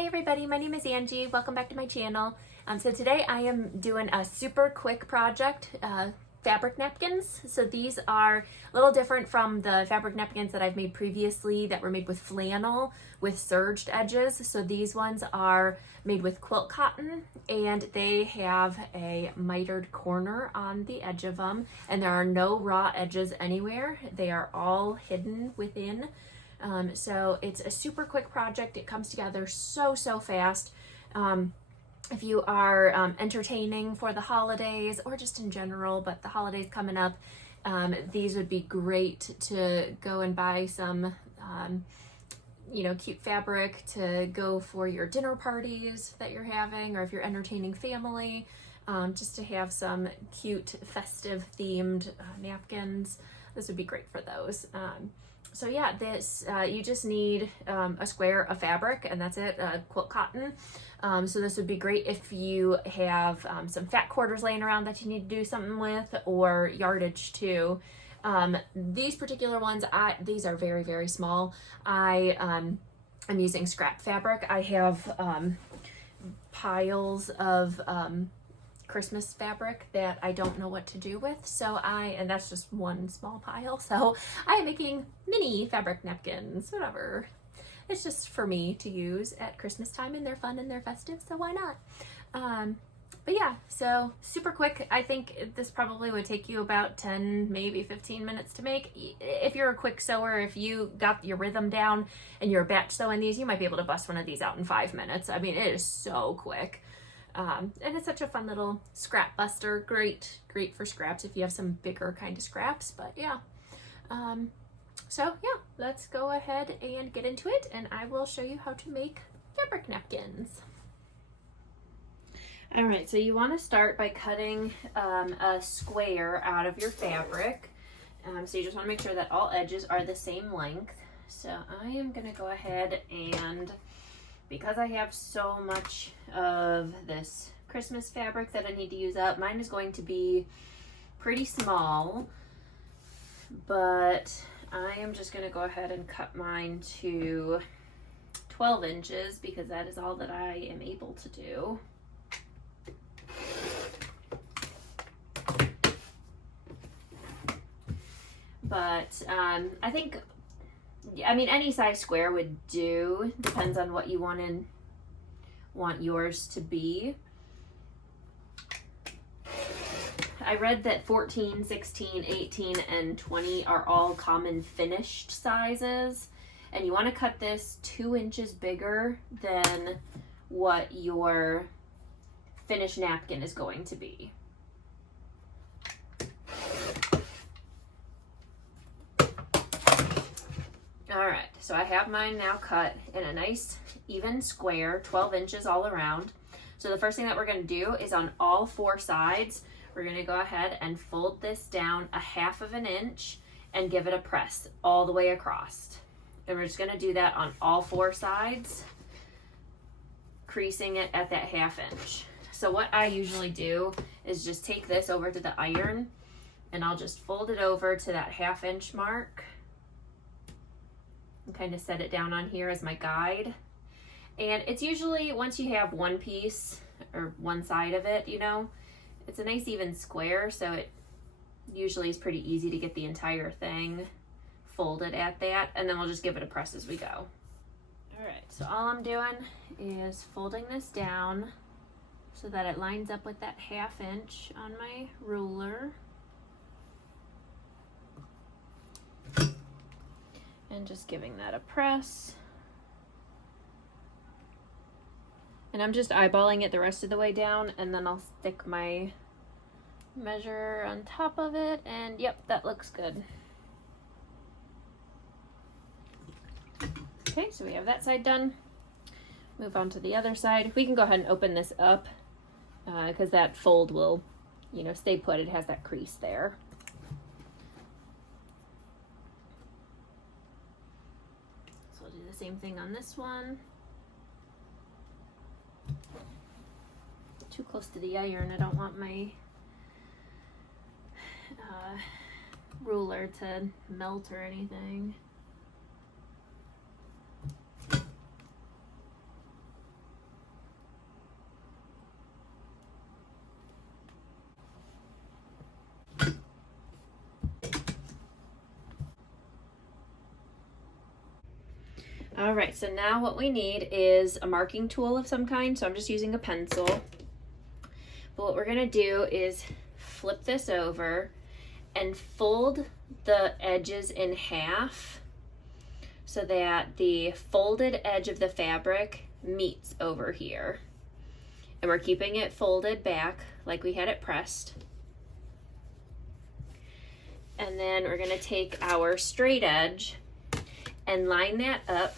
Hi everybody, my name is Angie. Welcome back to my channel. So today I am doing a super quick project, fabric napkins. So these are a little different from the fabric napkins that I've made previously that were made with flannel with serged edges. So these ones are made with quilt cotton and they have a mitered corner on the edge of them, and there are no raw edges anywhere. They are all hidden within. So it's a super quick project. It comes together so fast. If you are entertaining for the holidays or just in general, but the holidays coming up, these would be great to go and buy some cute fabric to go for your dinner parties that you're having, or if you're entertaining family, just to have some cute festive themed napkins. This would be great for those. So yeah, this you just need a square of fabric, and that's it, quilt cotton. So this would be great if you have some fat quarters laying around that you need to do something with, or yardage too. These particular ones, these are very small. I'm using scrap fabric. I have piles of Christmas fabric that I don't know what to do with, and that's just one small pile, so I am making mini fabric napkins, whatever. It's just for me to use at Christmas time, and they're fun and they're festive, so why not? But yeah, so super quick. I think this probably would take you about 10, maybe 15 minutes to make. If you're a quick sewer, if you got your rhythm down and you're batch sewing these, you might be able to bust one of these out in 5 minutes. I mean, it is so quick. And it's such a fun little scrap buster. Great for scraps if you have some bigger kind of scraps, but yeah. So yeah, let's go ahead and get into it, and I will show you how to make fabric napkins. All right, so you want to start by cutting a square out of your fabric. So you just want to make sure that all edges are the same length. So I am going to go ahead, and because I have so much of this Christmas fabric that I need to use up, mine is going to be pretty small, but I am just going to go ahead and cut mine to 12 inches because that is all that I am able to do. But I think, I mean, any size square would do. Depends on what you want yours to be. I read that 14, 16, 18, and 20 are all common finished sizes. And you want to cut this 2 inches bigger than what your finished napkin is going to be. All right, so I have mine now cut in a nice even square, 12 inches all around. So the first thing that we're going to do is on all 4 sides, we're going to go ahead and fold this down 1/2 inch and give it a press all the way across. And we're just going to do that on all 4 sides, creasing it at that 1/2 inch. So what I usually do is just take this over to the iron, and I'll just fold it over to that 1/2 inch mark and kind of set it down on here as my guide. And it's usually, once you have one piece or one side of it, it's a nice even square, so it usually is pretty easy to get the entire thing folded at that, and then we'll just give it a press as we go. All right, so all I'm doing is folding this down so that it lines up with that 1/2 inch on my ruler. And just giving that a press. And I'm just eyeballing it the rest of the way down, and then I'll stick my measure on top of it, and yep, that looks good. Okay, so we have that side done. Move on to the other side. We can go ahead and open this up because that fold will, stay put. It has that crease there. So I'll do the same thing on this one. Too close to the iron. I don't want my ruler to melt or anything. All right, so now what we need is a marking tool of some kind. So I'm just using a pencil. But what we're gonna do is flip this over and fold the edges in half so that the folded edge of the fabric meets over here. And we're keeping it folded back like we had it pressed. And then we're gonna take our straight edge and line that up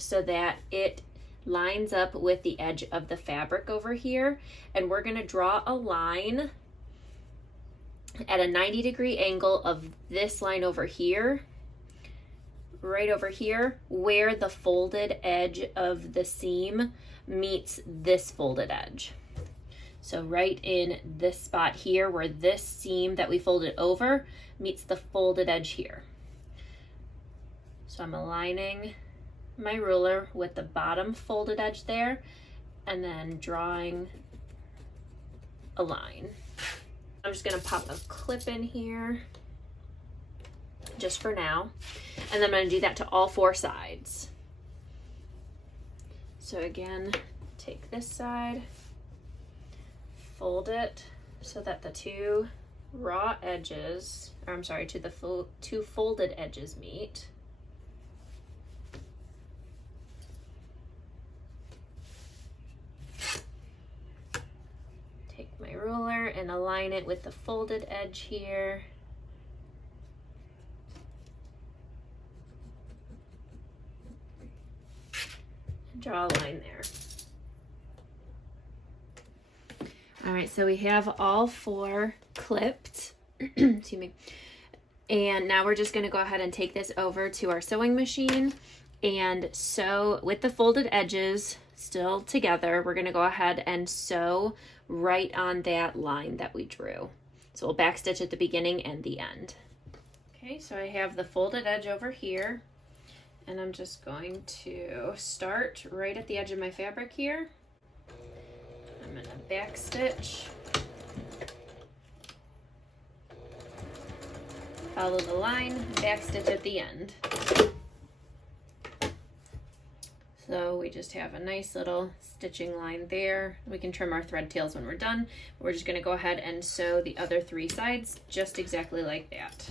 so that it lines up with the edge of the fabric over here. And we're gonna draw a line at a 90-degree angle of this line over here, right over here, where the folded edge of the seam meets this folded edge. So right in this spot here where this seam that we folded over meets the folded edge here. So I'm aligning my ruler with the bottom folded edge there and then drawing a line. I'm just gonna pop a clip in here just for now. And then I'm gonna do that to all 4 sides. So again, take this side, fold it so that the 2 raw edges, or I'm sorry, to the 2 folded edges meet. Take my ruler and align it with the folded edge here. Draw a line there. All right, so we have all 4 clipped, excuse me. And now we're just gonna go ahead and take this over to our sewing machine and sew with the folded edges still together. We're gonna go ahead and sew right on that line that we drew. So we'll backstitch at the beginning and the end. Okay, so I have the folded edge over here. And I'm just going to start right at the edge of my fabric here. I'm gonna backstitch. Follow the line, backstitch at the end. So we just have a nice little stitching line there. We can trim our thread tails when we're done. We're just gonna go ahead and sew the other 3 sides just exactly like that.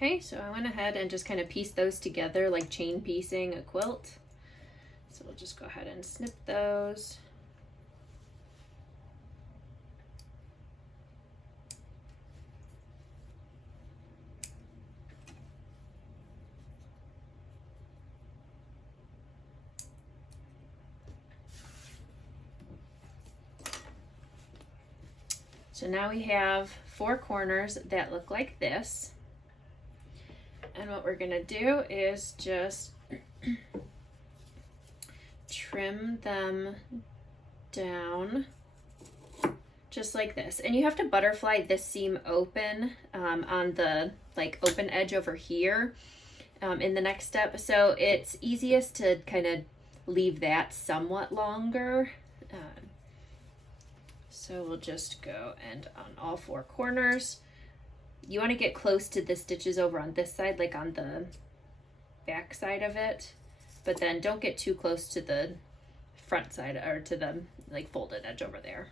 Okay, so I went ahead and just kind of pieced those together like chain piecing a quilt. So we'll just go ahead and snip those. So now we have 4 corners that look like this. And what we're gonna do is just trim them down just like this. And you have to butterfly this seam open on the open edge over here in the next step. So it's easiest to kind of leave that somewhat longer. So we'll just go and on all 4 corners. You want to get close to the stitches over on this side, like on the back side of it, but then don't get too close to the front side or to the folded edge over there.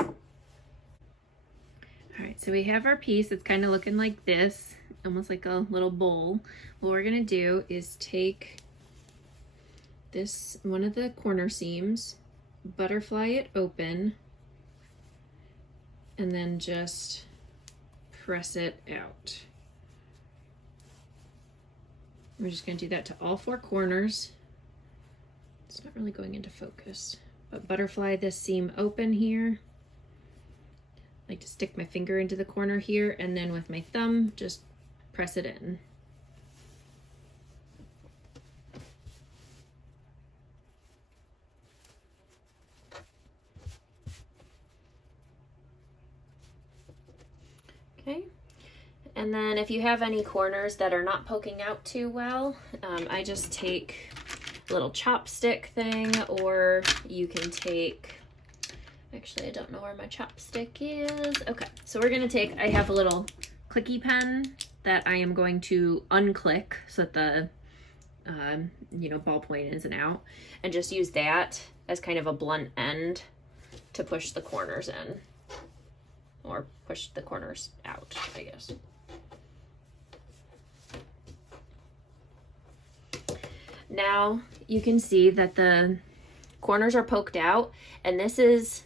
All right, so we have our piece. It's kind of looking like this, almost like a little bowl. What we're gonna do is take this, one of the corner seams, butterfly it open, and then just press it out. We're just going to do that to all 4 corners. It's not really going into focus, but butterfly this seam open here. I like to stick my finger into the corner here and then with my thumb just press it in. Okay, and then if you have any corners that are not poking out too well, I just take a little chopstick thing, or you can take, actually I don't know where my chopstick is. Okay, so we're gonna take, I have a little clicky pen that I am going to unclick so that the ballpoint isn't out, and just use that as kind of a blunt end to push the corners in, or push the corners out, I guess. Now you can see that the corners are poked out, and this is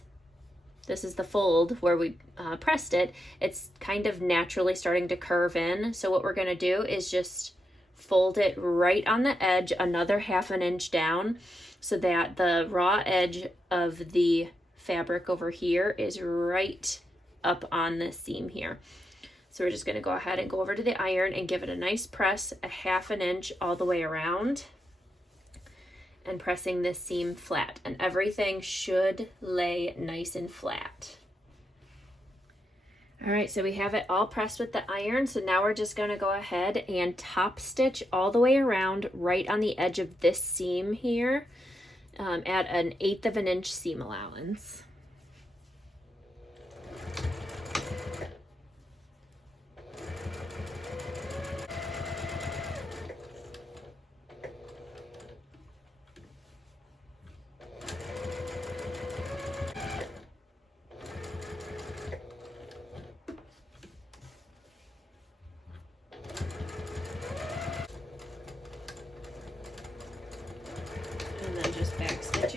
the fold where we pressed it. It's kind of naturally starting to curve in. So what we're gonna do is just fold it right on the edge, another 1/2 inch down, so that the raw edge of the fabric over here is right up on this seam here. So we're just gonna go ahead and go over to the iron and give it a nice press, a 1/2 inch all the way around, and pressing this seam flat, and everything should lay nice and flat. All right, so we have it all pressed with the iron. So now we're just gonna go ahead and top stitch all the way around right on the edge of this seam here at an 1/8 inch seam allowance.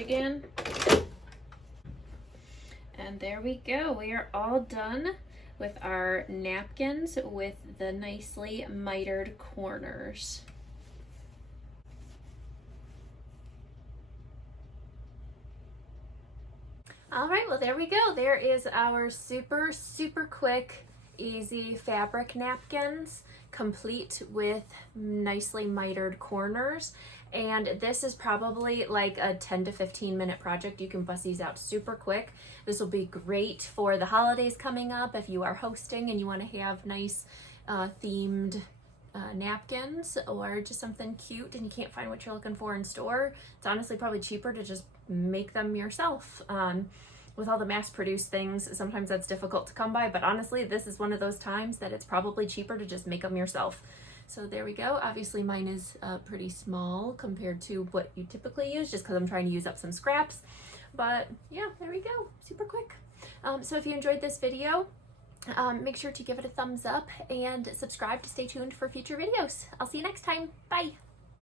Again, and there we go. We are all done with our napkins with the nicely mitered corners. All right, well, there we go. There is our super quick, easy fabric napkins, complete with nicely mitered corners. And this is probably like a 10 to 15 minute project. You can bust these out super quick. This will be great for the holidays coming up if you are hosting and you want to have nice themed napkins, or just something cute and you can't find what you're looking for in store. It's honestly probably cheaper to just make them yourself. With all the mass-produced things, sometimes that's difficult to come by, but honestly, this is one of those times that it's probably cheaper to just make them yourself. So there we go. Obviously mine is pretty small compared to what you typically use, just because I'm trying to use up some scraps. But yeah, there we go, super quick. So if you enjoyed this video, make sure to give it a thumbs up and subscribe to stay tuned for future videos. I'll see you next time. Bye.